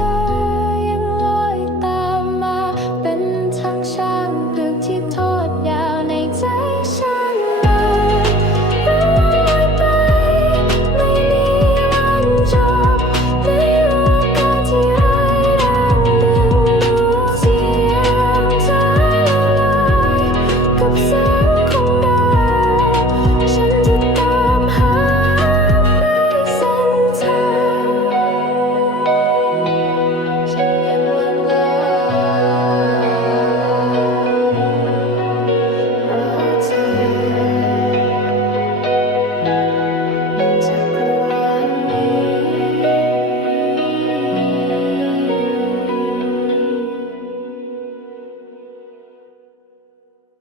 desert